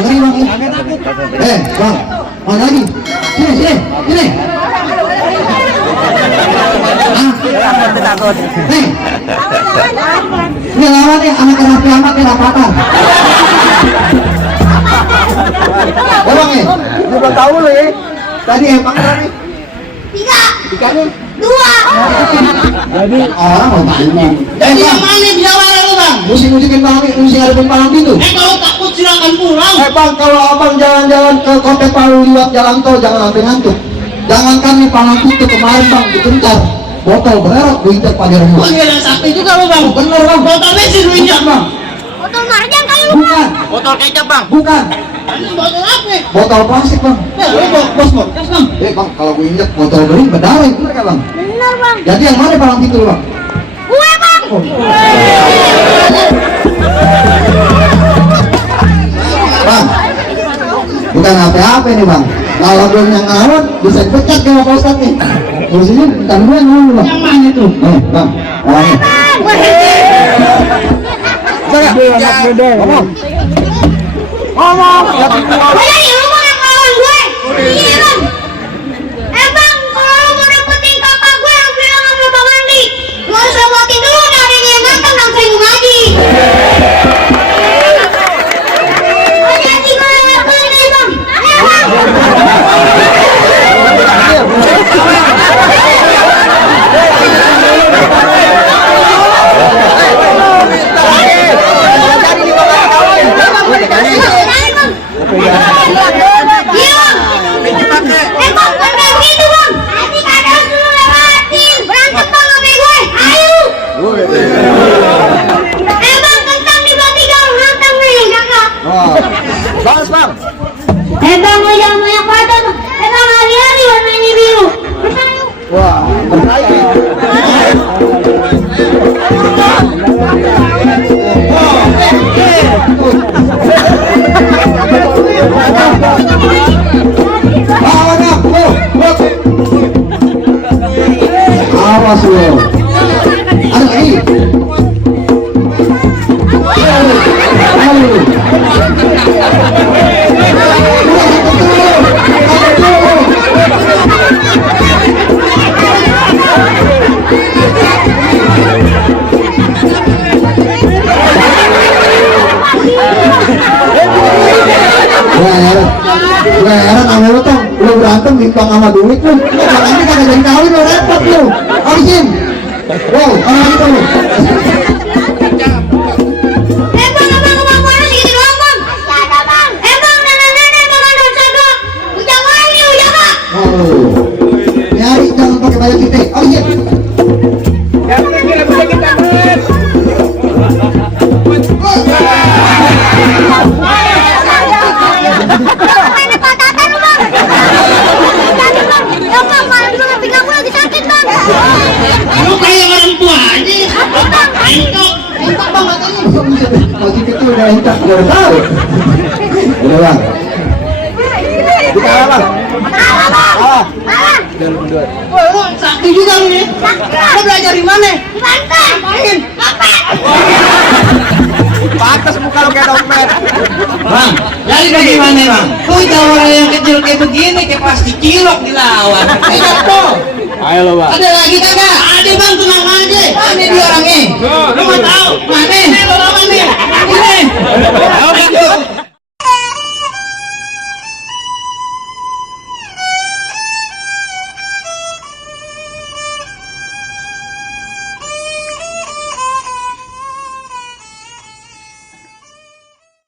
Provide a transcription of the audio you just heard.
ngeri bang. Bang, mana lagi? Sini. Takut. Nih. Ini lawan nih anak rapi amat nih rapatan. Ya bang nih, Lu belum tahu lu ya. tadi emang berapa nih? 3 nih. 2. Jadi Orang mau tanding. Jadi yang mana biawara lu bang? Musik-musikin palang, musik ngadepin palang pintu. Kalau takut silakan pulang. Bang, kalau abang jalan-jalan ke Kota Palu lewat jalan tol jangan sampai ngantuk. Jangankan nih palang pintu kemarin bang dikencar, botol bererok diinjak pada rumah. Panggilan sakti juga lu bang. Bener bang. Botol bensin lu injak bang. Botol marjan kali lu. Bukan, Botol kecap bang. bukan. Ini botol apa nih? Botol plastik bang. Ya lu bos kas bang. Bang, kalau gue injak botol bening berdarah, bener gak bang? Benar bang. Jadi yang mana palang pintu bang? Gue bang. Bang, bukan apa-apa nih bang. Kalau belum yang ngawat bisa dipecat sama Pak Ustadz nih. Terusnya bukan gue yang ngawat bang. Yang mana itu? Bang, orangnya. anak muda. Ngomong. Udah ya lu mau ngelawan gue. Iya bang. Bang, kalau lu mau dapetin kakak gue lu bilang sama Bang Andi. Lu harus lewatin dulu dari dia nantang langsung ngaji. Jadi gue ngelakuin ini bang. Ayo bang. Bagus bang. Bang, mau jangan banyak foto bang. Bang, hari-hari warna ini biru. Bersana yuk. Wah, berkaya. Awas lo. Aduh, ini. Gue heran sama lu Tong, lu berantem timbang sama duit lu. Nanti kagak jadi kawin lu, repot lu. Habisin. Wow, orang itu lu. Bang, mana segitu doang bang? Masih ada bang. Bang, nenek-nenek makan daun saga. Ujaga ini, ujaga. Oh, nyari jangan pakai banyak titik. Habisin. Yang penting bisa kita terus. Lu kayak orang tua aja. Entok bang katanya. Masih kecil udah entak, gue udah tahu. Udah bang. Dikalah bang. Ah. Wah lu sakti juga lu nih. Lu belajar di mana? Di pantai. Main. Pantas muka lu kayak dompet. Bang, dari bagaimana bang? Kok orang yang kecil kayak begini kayak pasti cilok dilawan. Enak tuh. Ayo lo bang. Ada lagi kagak? Ada bang, tenang aja. Mana dia orangnya? Lu mau tahu? Mana? Ini orang mana? Ini.